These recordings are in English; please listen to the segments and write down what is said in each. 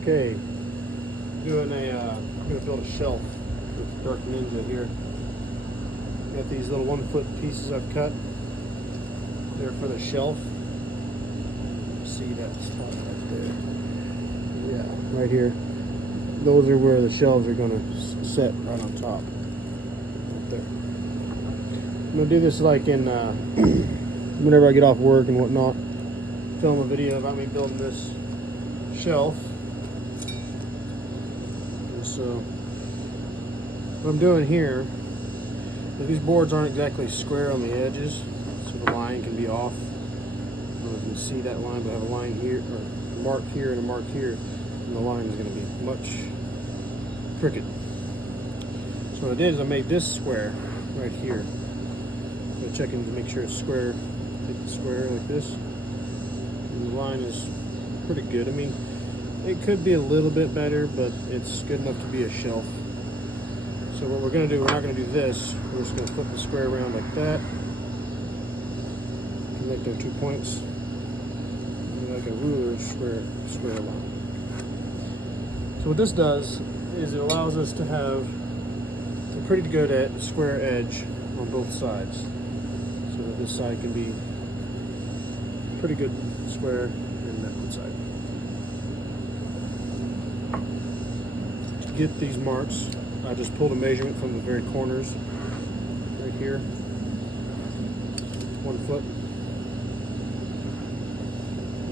Okay, I'm gonna build a shelf with Dark Ninja here. Got these little 1-foot pieces I've cut. They're for the shelf. See that spot right there? Yeah, right here. Those are where the shelves are gonna set right on top. Right there. I'm gonna do this like in whenever I get off work and whatnot. Film a video about me building this shelf. So what I'm doing here is these boards aren't exactly square on the edges, so the line can be off. I don't know if you can see that line, but I have a line here, or a mark here and a mark here, and the line is going to be much crooked. So what I did is I made this square right here. I'm checking to make sure it's square. Make it square like this, and the line is pretty good. I mean, it could be a little bit better, but it's good enough to be a shelf. So what we're going to do, we're not going to do this. We're just going to flip the square around like that. Make their 2 points. Like a ruler square line. So what this does is it allows us to have a pretty good square edge on both sides. So that this side can be pretty good square and that one side. Get these marks, I just pulled a measurement from the very corners right here. 1 foot.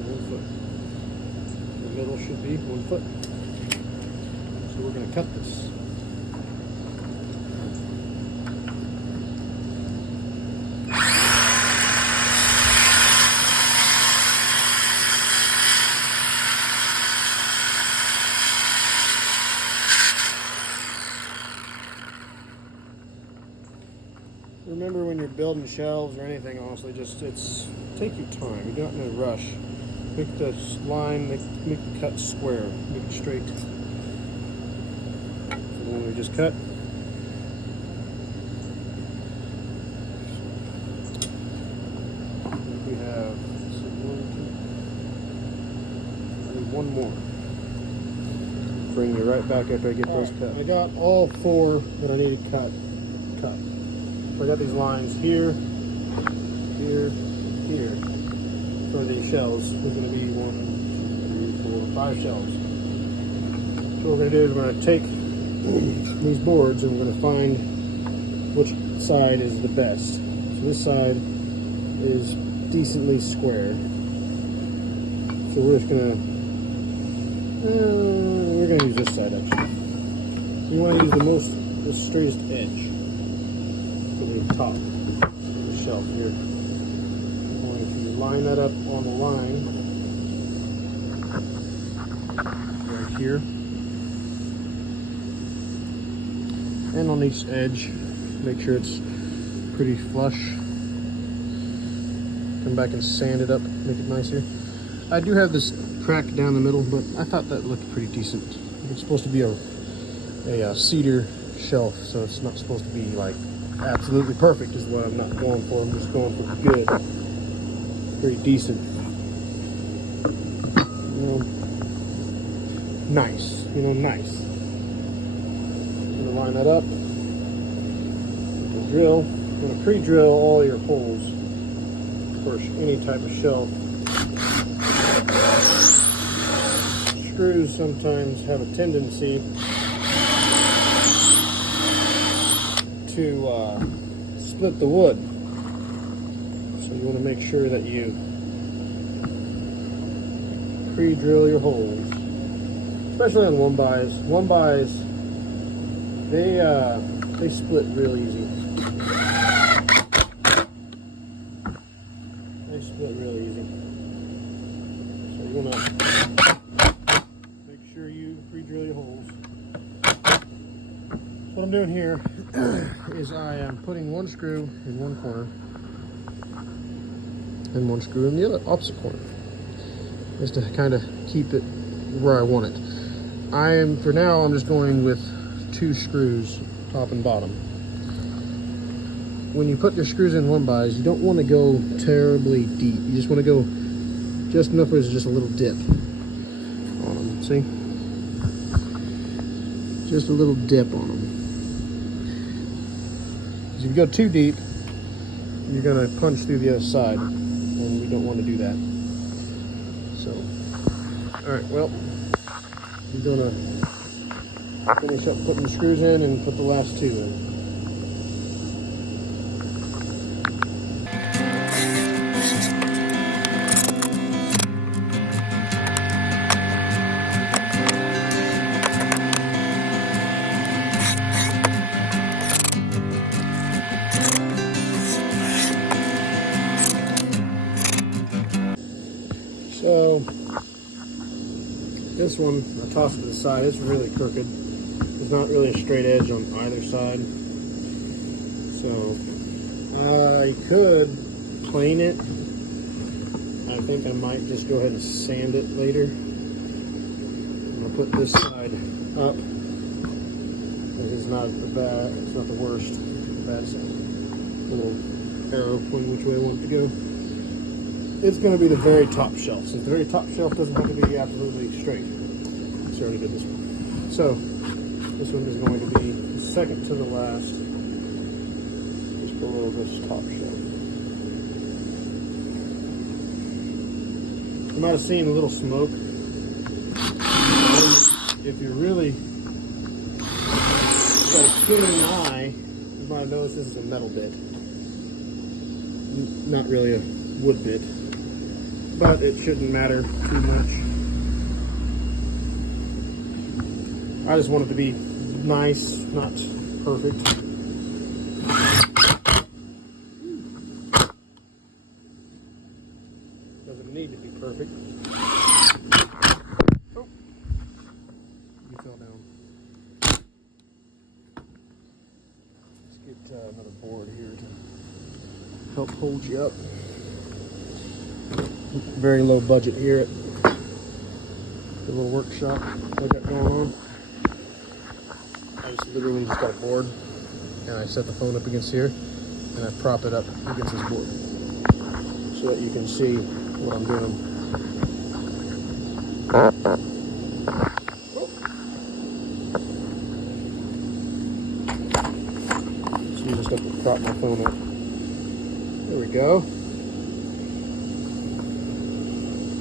1 foot. The middle should be 1 foot. So we're going to cut this. Remember, when you're building shelves or anything, honestly, take your time. You're not in a rush. Make the line, make the cut square, make it straight. So the one we just cut. We have one more. Bring you right back after I get those cut. I got all 4 that I need to cut. So I got these lines here, here, here for the shelves. There's going to be 1, 2, 3, 4, 5 shelves. So what we're going to do is we're going to take these boards and we're going to find which side is the best. So this side is decently square. So we're just going to use this side actually. We want to use the straightest edge. The top of the shelf here. I'm going to line that up on the line right here, and on each edge, make sure it's pretty flush. Come back and sand it up, make it nicer. I do have this crack down the middle, but I thought that looked pretty decent. It's supposed to be a cedar shelf, so it's not supposed to be like absolutely perfect is what I'm not going for. I'm just going for good, very decent, nice, nice. I'm gonna line that up. Drill. I'm gonna pre-drill all your holes for any type of shelf. Screws sometimes have a tendency to split the wood, so you want to make sure that you pre-drill your holes, especially on 1-bys. 1-bys, they split real easy. They split real easy. So you want to make sure you pre-drill your holes. What I'm doing here is I am putting 1 screw in one corner and 1 screw in the other opposite corner, just to kind of keep it where I want it. For now, I'm just going with 2 screws, top and bottom. When you put your screws in 1-bys, you don't want to go terribly deep. You just want to go just enough where there's just a little dip on them. See? just a little dip on them. If you go too deep, you're gonna punch through the other side, and we don't want to do that. So, all right, well, I'm gonna finish up putting the screws in and put the last two in. So this one, I tossed it to the side. It's really crooked. There's not really a straight edge on either side. So I could plane it. I think I might just go ahead and sand it later. I'm gonna put this side up. It's not the bad. It's not the worst. The bad side. A little arrow pointing which way I want it to go. It's going to be the very top shelf. Since the very top shelf doesn't have to be absolutely straight. So I already did this one. So this one is going to be the second to the last, just below this top shelf. You might have seen a little smoke. If you're really got a keen eye, you might have noticed this is a metal bit. Not really a wood bit. But it shouldn't matter too much. I just want it to be nice, not perfect. Doesn't need to be perfect. Oh, you fell down. Let's get another board here to help hold you up. Very low budget here at the little workshop I got going on. I just literally just got a board and I set the phone up against here and I prop it up against this board so that you can see what I'm doing. So you just have to prop my phone up. There we go.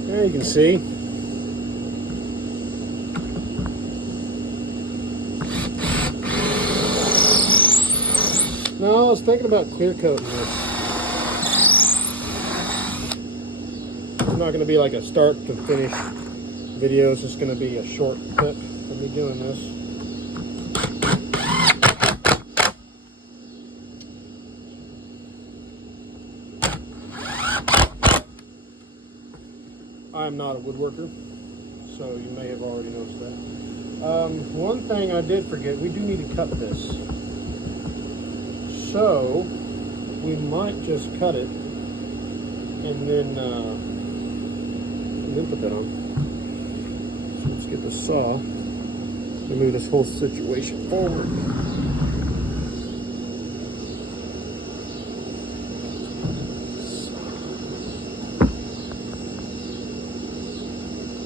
There you can see. No, I was thinking about clear coating this. It's not going to be like a start to finish video. It's just going to be a short clip of me doing this. I'm not a woodworker, so you may have already noticed that. One thing I did forget, we do need to cut this. So we might just cut it and then put that on. So let's get the saw to move this whole situation forward.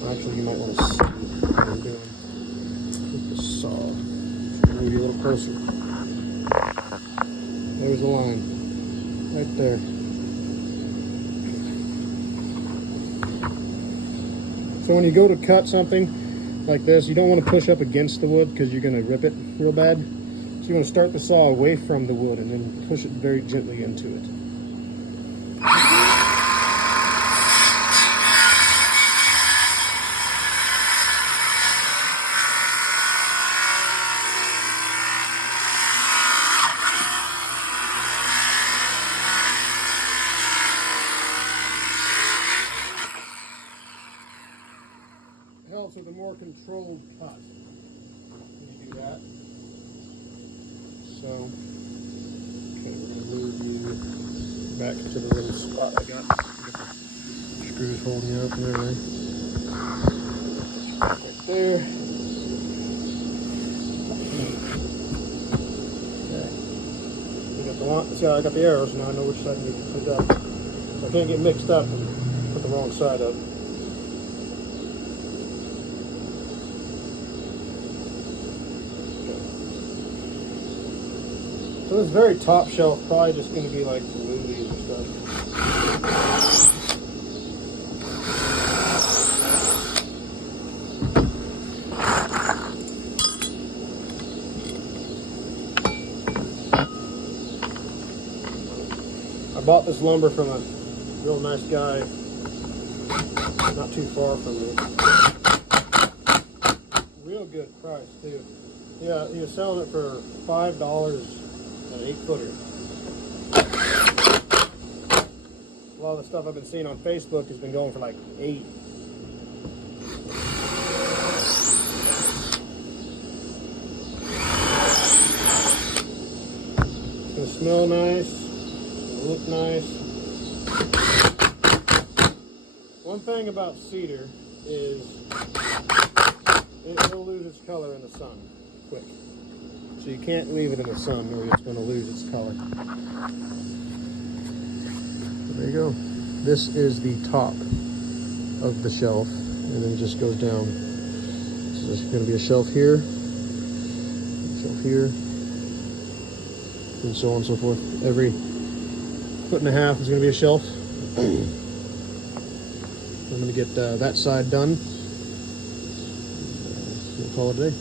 Actually, you might want to see what I'm doing with the saw. Move you a little closer. There's the line, right there. So when you go to cut something like this, you don't want to push up against the wood because you're going to rip it real bad. So you want to start the saw away from the wood and then push it very gently into it. Helps with a more controlled cut when you do that. So, okay, we're going to move you back to the little spot I got. The screws holding you up and everything. Right there. Okay. We got the line. See how I got the arrows now? I know which side to put up. I can't get mixed up and put the wrong side up. So this very top shelf probably just going to be like for movies and stuff. I bought this lumber from a real nice guy not too far from me. Real good price too. Yeah, he was selling it for $5 an 8-footer. A lot of the stuff I've been seeing on Facebook has been going for like $8. It's gonna smell nice, it's gonna look nice. One thing about cedar is it will lose its color in the sun quick. So you can't leave it in the sun or it's going to lose its color. So there you go. This is the top of the shelf, and then it just goes down. So there's going to be a shelf here, and so on and so forth. Every 1.5 foot is going to be a shelf. I'm going to get that side done. We'll call it a day.